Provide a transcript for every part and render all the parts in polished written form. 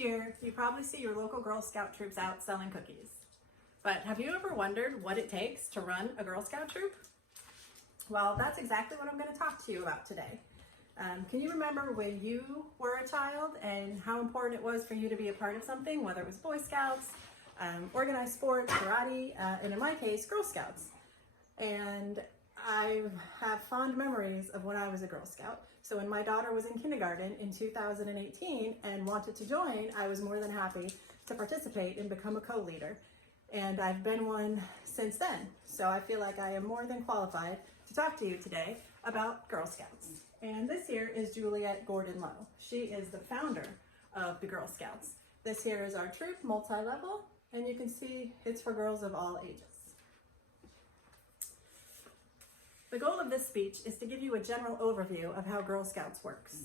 year, you probably see your local Girl Scout troops out selling cookies. But have you ever wondered what it takes to run a Girl Scout troop? Well, that's exactly what I'm going to talk to you about today. Can you remember when you were a child and how important it was for you to be a part of something, whether it was Boy Scouts, organized sports, karate, and in my case, Girl Scouts? And I have fond memories of when I was a Girl Scout. So when my daughter was in kindergarten in 2018 and wanted to join, I was more than happy to participate and become a co-leader. And I've been one since then. So I feel like I am more than qualified to talk to you today about Girl Scouts. And this here is Juliet Gordon Lowe. She is the founder of the Girl Scouts. This here is our troop, multi-level, and you can see it's for girls of all ages. The goal of this speech is to give you a general overview of how Girl Scouts works.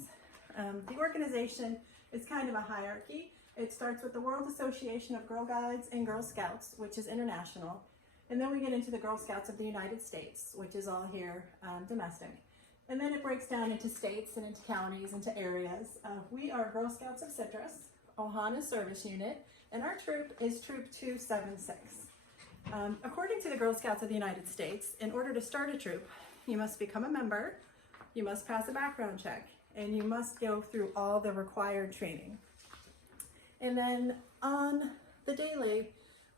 The organization is kind of a hierarchy. It starts with the World Association of Girl Guides and Girl Scouts, which is international. And then we get into the Girl Scouts of the United States, which is all here domestic. And then it breaks down into states and into counties, into areas. We are Girl Scouts of Citrus, Ohana Service Unit, and our troop is Troop 276. According to the Girl Scouts of the United States, in order to start a troop, you must become a member, you must pass a background check, and you must go through all the required training. And then on the daily,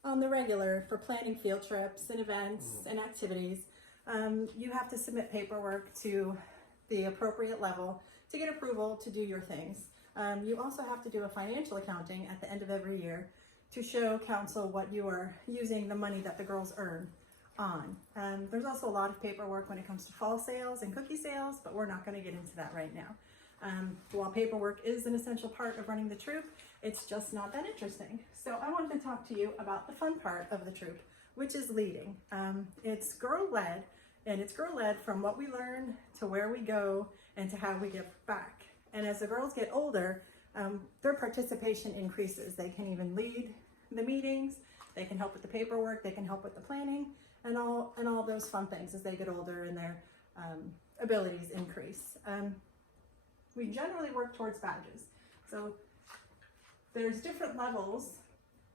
on the regular, for planning field trips and events and activities, you have to submit paperwork to the appropriate level to get approval to do your things. You also have to do a financial accounting at the end of every year to show council what you are using the money that the girls earn on. There's also a lot of paperwork when it comes to fall sales and cookie sales, but we're not going to get into that right now. While paperwork is an essential part of running the troop, it's just not that interesting. So I wanted to talk to you about the fun part of the troop, which is leading. It's girl-led, and it's girl-led from what we learn to where we go and to how we give back. And as the girls get older, their participation increases. They can even lead the meetings, they can help with the paperwork, they can help with the planning, and all those fun things as they get older and their abilities increase. We generally work towards badges. So there's different levels,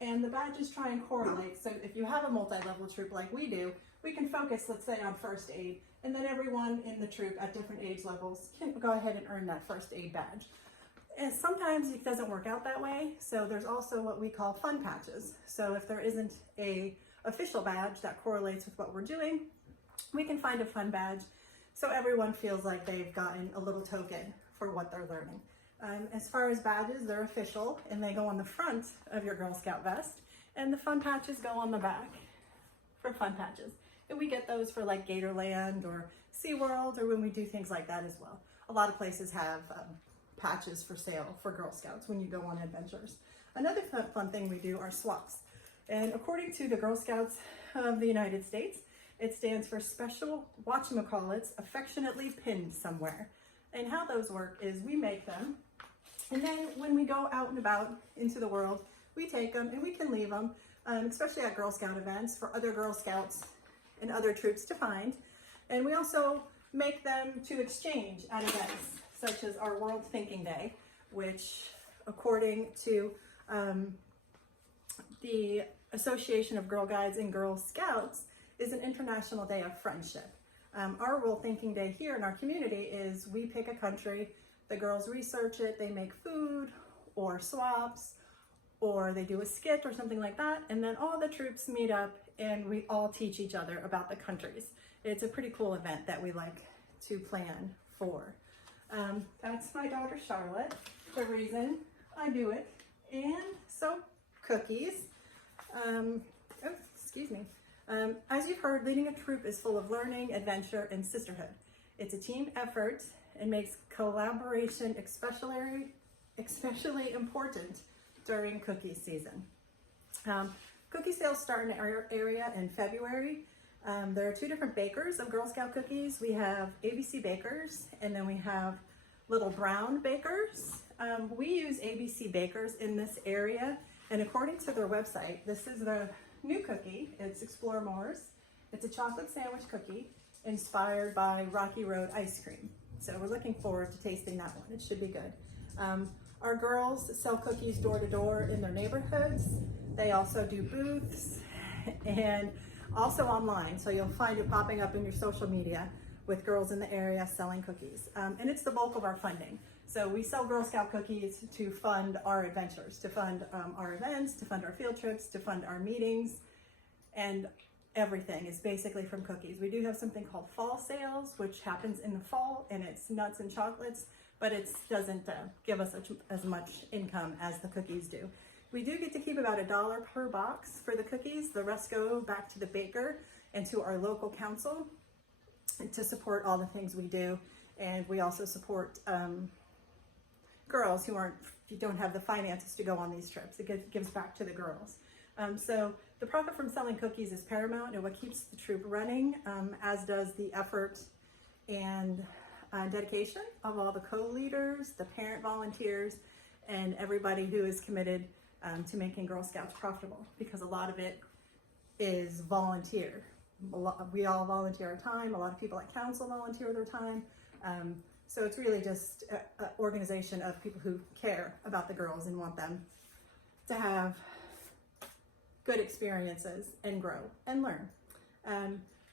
and the badges try and correlate. So if you have a multi-level troop like we do, we can focus, let's say, on first aid, and then everyone in the troop at different age levels can go ahead and earn that first aid badge. And sometimes it doesn't work out that way, so there's also what we call fun patches. So if there isn't a official badge that correlates with what we're doing, we can find a fun badge so everyone feels like they've gotten a little token for what they're learning. As far as badges, they're official and they go on the front of your Girl Scout vest, and the fun patches go on the back for fun patches. And we get those for like Gatorland or SeaWorld, or when we do things like that as well. A lot of places have patches for sale for Girl Scouts when you go on adventures. Another fun thing we do are swaps. And according to the Girl Scouts of the United States, it stands for Special Whatchamacallits Affectionately Pinned Somewhere. And how those work is we make them, and then when we go out and about into the world, we take them and we can leave them, especially at Girl Scout events for other Girl Scouts and other troops to find. And we also make them to exchange at events, such as our World Thinking Day, which according to the Association of Girl Guides and Girl Scouts is an international day of friendship. Our World Thinking Day here in our community is we pick a country, the girls research it, they make food or swaps, or they do a skit or something like that, and then all the troops meet up and we all teach each other about the countries. It's a pretty cool event that we like to plan for. That's my daughter Charlotte, the reason I do it. And so cookies, excuse me. As you've heard, leading a troop is full of learning, adventure, and sisterhood. It's a team effort and makes collaboration especially important during cookie season. Cookie sales start in our area in February. There are two different bakers of Girl Scout cookies. We have ABC Bakers, and then we have Little Brown Bakers. We use ABC Bakers in this area, and according to their website, this is the new cookie. It's Explore Moors. It's a chocolate sandwich cookie inspired by Rocky Road ice cream. So we're looking forward to tasting that one. It should be good. Our girls sell cookies door to door in their neighborhoods. They also do booths and also online. So you'll find it popping up in your social media with girls in the area selling cookies. And it's the bulk of our funding. So we sell Girl Scout cookies to fund our adventures, to fund our events, to fund our field trips, to fund our meetings, and everything is basically from cookies. We do have something called fall sales, which happens in the fall, and it's nuts and chocolates, but it doesn't give us as much income as the cookies do. We do get to keep about $1 per box for the cookies. The rest go back to the baker and to our local council to support all the things we do. And we also support girls who don't have the finances to go on these trips. It gives back to the girls. So the profit from selling cookies is paramount and what keeps the troop running, as does the effort and dedication of all the co-leaders, the parent volunteers, and everybody who is committed to making Girl Scouts profitable, because a lot of it is volunteer. We all volunteer our time. A lot of people at council volunteer their time. So it's really just an organization of people who care about the girls and want them to have good experiences and grow and learn.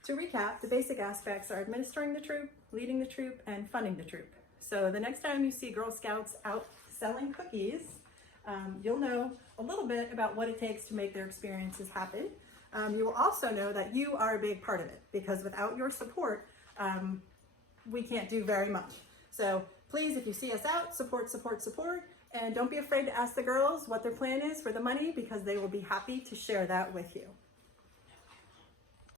To recap, the basic aspects are administering the troop, leading the troop, and funding the troop. So the next time you see Girl Scouts out selling cookies, you'll know a little bit about what it takes to make their experiences happen. You will also know that you are a big part of it, because without your support, we can't do very much. So please, if you see us out, support, support, support. And don't be afraid to ask the girls what their plan is for the money, because they will be happy to share that with you.